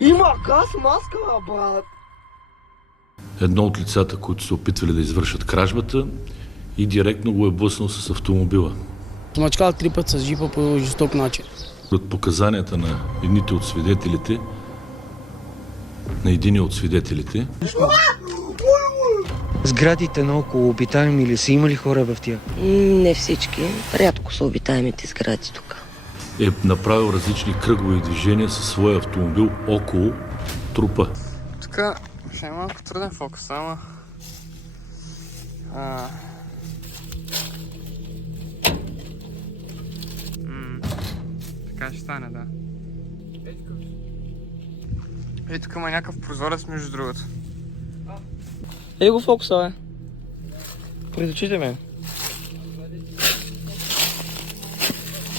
Има газ маска, брат! Едно от лицата, които са опитвали да извършат кражбата и директно го е блъснал с автомобила. Мачкал 3 пъти с джипа по жесток начин. От показанията на едните от свидетелите, на единия от свидетелите, Сградите наоколо обитаеми ли са? Има ли хора в тях? Не всички. Рядко са обитаемите сгради тук. е направил различни кръгови движения със своя автомобил около трупа. Така, ще е малко труден фокус, ама... Така ще стане, да. Ей, тук има някакъв прозорец между другото. Ей го фокуса, бе. Пред очите ме.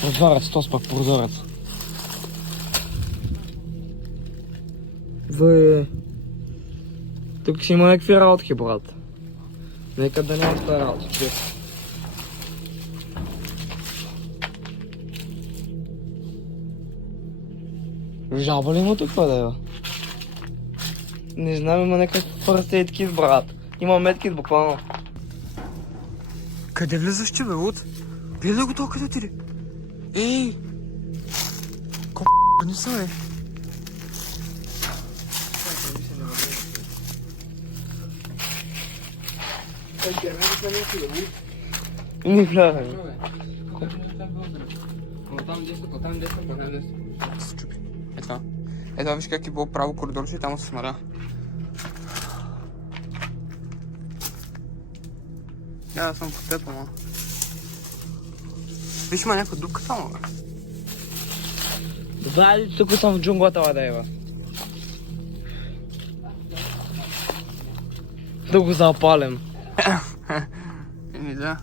Прозорец, то пак прозорец. Тук си има някакви работки, брат. Нека да няма това работа, човек. Жаба ли има тук, бе? Не знам, има някакъв фърстейд кит, брат. Има медкит буквално. Къде влизаш, че, бе, Луд? Гледай го то, къде отиде? Ей! Не са, бе. Не гледай. Се чупи. Е това. Е това, виж как е било право коридорче и там се смаря. Да съм по теб, ама. Виж, има някаква дупка там, бе. Заедно тук съм в джунглата, да ева. Да го запалим. Еми да.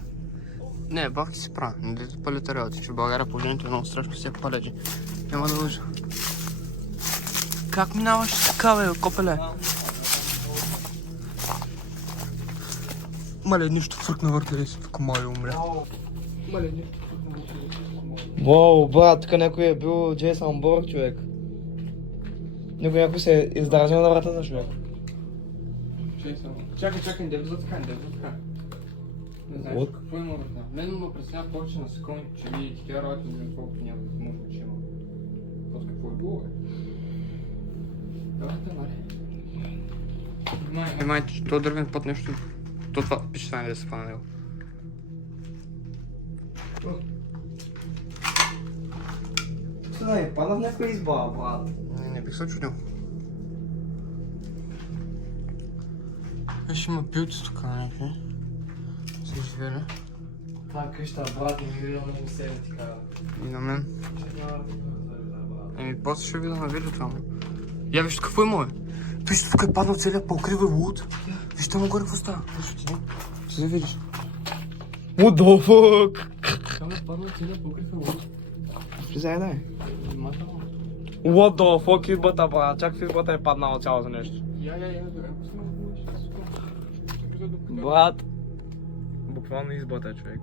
Не, бавки си прави, не да палите работи. В България положението е много страшно, все палежи. Няма да лъжа. Как минаваш така, бе, копеле? Мале, нищо фръкна въртели си, тук май умря. Мале, нищо фръкна въртели си, тук май. Воу, брат, тук някой е бил Джейсън Борг, човек. Някой се е издържал на вратата, човек. Чакай, не влиза така, Не знаеш какво има върта. Мен ме представя повече на секунди, че ви тя работи, колкото няма може да има. Просто какво е било, бе? Давайте, Мари. Внимайте, че този дървен път нещо... То това пише стане да се фана него. Сега е падна в някаква изба, брат. Не бих се чудил. Виж, има билти тук някакви. Се живели. Това къща, брат, не ми видя много себе така. И на мен. Еми, после ще видя на видеото, ама. Я виж какво има, бе. Виж, тук е паднал целият покрив, бе, луд. Виж там горе какво става. Виж, отиди. Ще да видиш. What the fuck? Там е паднал целият покрив, бе, луд. Влизай, дай. Внимателно. What the fuck, избата, брат. Чак в избата е паднало цялото нещо. Я, бе, ако сме Брат. Буквално избата, човек.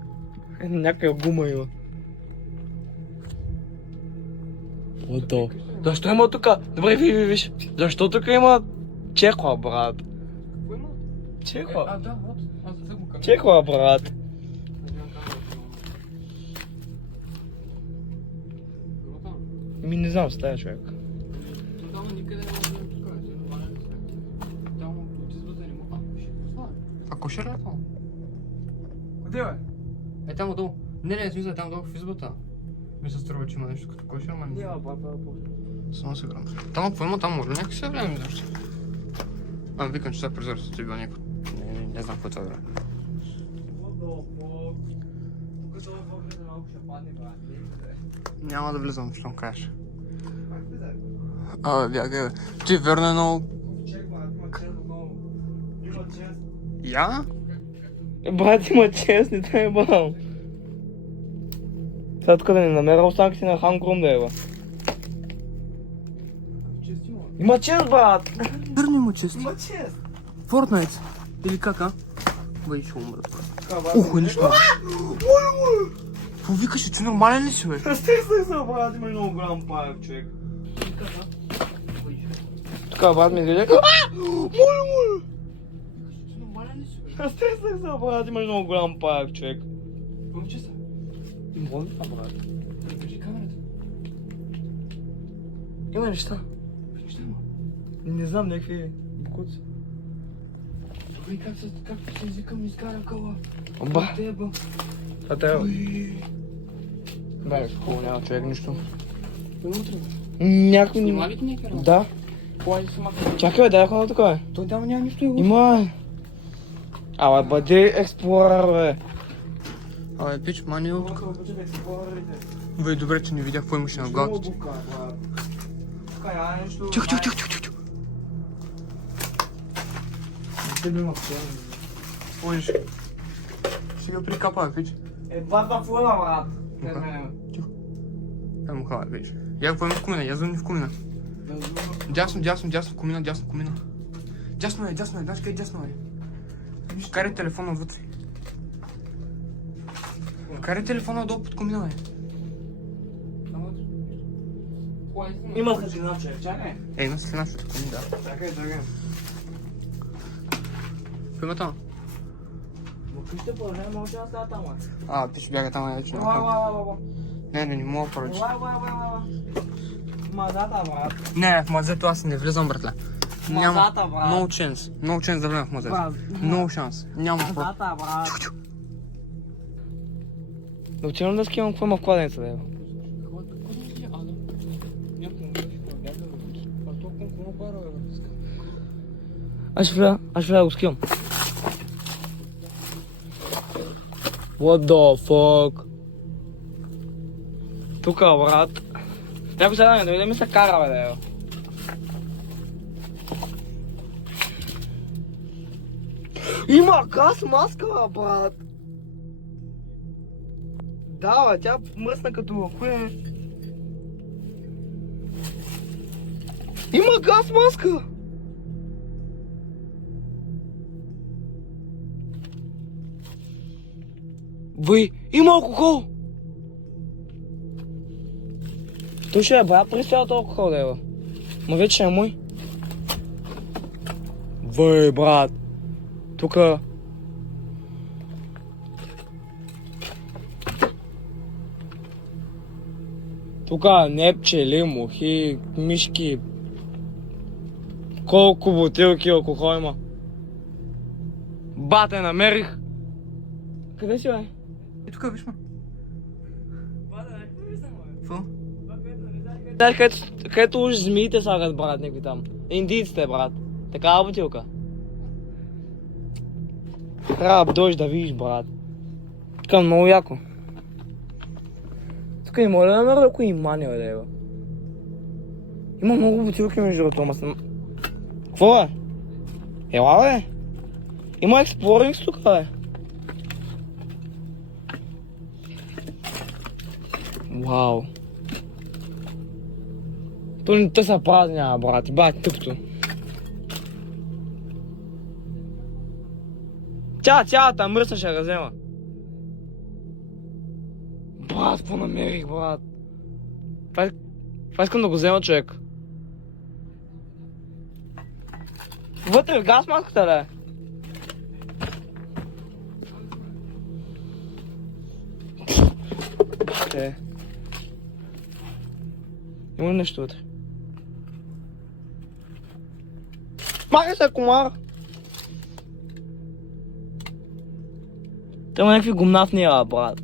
Някаква гума има. What the... Защо има тука? Добре, виж. Защо тука има чехла, брат? Какво има? Чехла. Да, вот. Аз за го казвам. Чехла, брат. Ми не знам, стая човек. Там никъде не може да тук, е нормален. Там от избата не мога. А кошер ли е това? Къде, бе? Е, там отдолу. Не, смисъл, там отдолу в избата. Ми се струва, че има нещо като кошер, ама не. Няма, брат. Само се грам. Там какво има, там може някак се време защо. Викам, че сега призорът ти бил някой. Не знам какво това време. Няма да влизам, щом кажеш. Бягай, бе. Ти верно е много... Я? Брат, има чест, не те е бал. Сега тук да не намеря останките на Хан Крум да е, бе. Има чест, брат! Верно има чест. Има чест! Fortnite. Или как, а? Бай, ще умра, брат. Ухо, е нищо. Какво викаш, ти нормален ли си, бе? Стих се, брат, има много голям паяк, човек. Или как, а? Бай, ще. Тук брат ми изглежда. Моля! Ти нормален ли си, бе? Аз стреснах се, брат, имаш много голям паяк, човек. Помчи се. Моля това, брат. Прикажи камерата. Има неща. Какви неща има? Не знам, някакви букуци. Добре, как се извикам, изкарам къла. Оба. Теба. Това трябва. Бе, хубаво, няма човек, нищо. Кой утре? Някой... Снима ли ти някакви работи? Да. Кой се маха? Чакай, бе, дай хода тук, бе. Той там няма нищо его. Има. Абе, бъди експлорър, бе. Абе, пич, мани го. Бе, добре, че не видях какво имаше на главата. Тихо. Можеш. Сега прикапа, бе, пич. Бата фуела, брат. Дай му хала, пич. Я го поемам в кумина, я звънни в кумина. Дясно, кумина. Дясно е, знаеш къде дясно е? Вкарай телефона отвътре. Вкарай телефона отдолу под кумина, бе. Има светлина, човек, чакай. Има светлина, защото кумин, да. Чакай. Кой има там? Но къща продължава, може да става там, бе. Пич бяга там, вече. Ла. Не мога поръча. Ла. Мазата, брат. Не, в мазето аз не влизам, братле. Мазата, брат. No chance да влезам в мазето. Брат. No chance. Няма спорт. Мазата, брат. Да отивам да скимам какво има в кладенеца, бе. Аз ще вляза да го скимам. What the fuck? Тука, брат. Някой сега не дойде ми се кара, бе, да. Има газ маска, брат. Да, бе, тя мръсна като хуе. Има газ маска. Въй, има алкохол. Той ще е брат през цялото алкохол, да е, бе. Ма вече е мой. Въй, брат. Тука... Тука не пчели, мухи, мишки. Колко бутилки алкохол има. Бате, намерих. Къде си, бе? И тук, виж ма. Какво? Знаеш, където уж змиите слагат, брат, някакви там. Индийците, брат. Такава бутилка. Трябва да дойдеш да видиш, брат. Тук е много яко. Тук не мога да намеря да кои мани, бе, да е, бе. Има много бутилки между другото, ама съм... Какво, бе? Ела, бе? Има експлоринг тук, бе. Вау. Те са празни, брат, бак тъпто. Цялата мръсна ще я взема. Брат, какво намерих, брат? Това искам да го взема, човек. Вътре в газ маската, ли? Има ли нещо вътре? Махай се, комар! Те има някакви гумнатни, брат.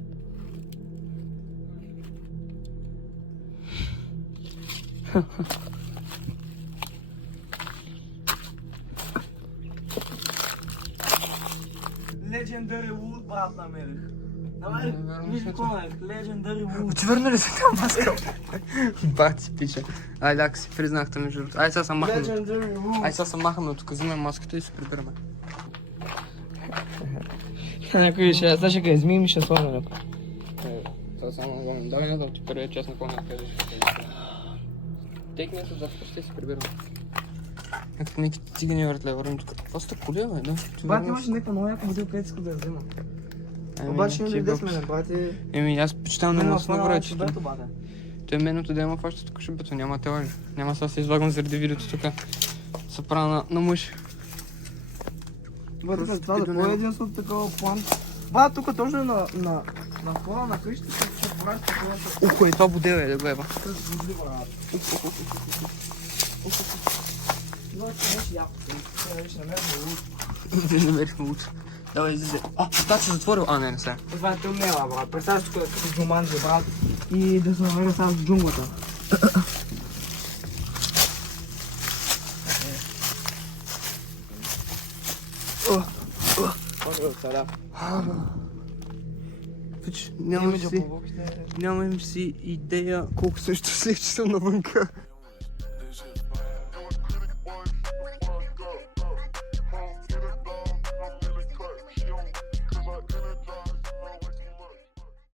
Legendary Wood, брат, намерих. Виж какво е, Legendary Wood. Очевидно ли си там маска? Бати, пича. Айде, ако си признахте между другото. Айде сега съм махам. Legendary Wood. Айде сега съм махам от тук, взимам маската и се прибираме. Някой ще ще га измием и ще сложа някой. Това само гоним. Давай не да ти първия час на какво не кажеш. Текни се завтра ще се прибираме. Някакви неки цигани въртле, вървим тук. Това са коли, бе? Брат, имаш някаква много яка бутилка, където иска да я взема. Обаче не дойде с мене, брат. Аз почитам на нас на врачи. бате. Той меното да има фаща тук шибето, няма те лажи. Няма сега се излагам заради видеото тук. се правя на мъж. Бъде за това да бъде единствено такова план. Ба, тук точно на входа на къщата ще прави такова. Кое това будел е, бе, бе. Това ще беше яко. Това беше намерено луд. Да намерихме луч. Давай, излезе. Та се затворил. Не се. Това е тъмнела, брат. Представяш тук като джуманджи, брат. И да се намеря само в джунглата. Нямам си идея колко също се съм навънка.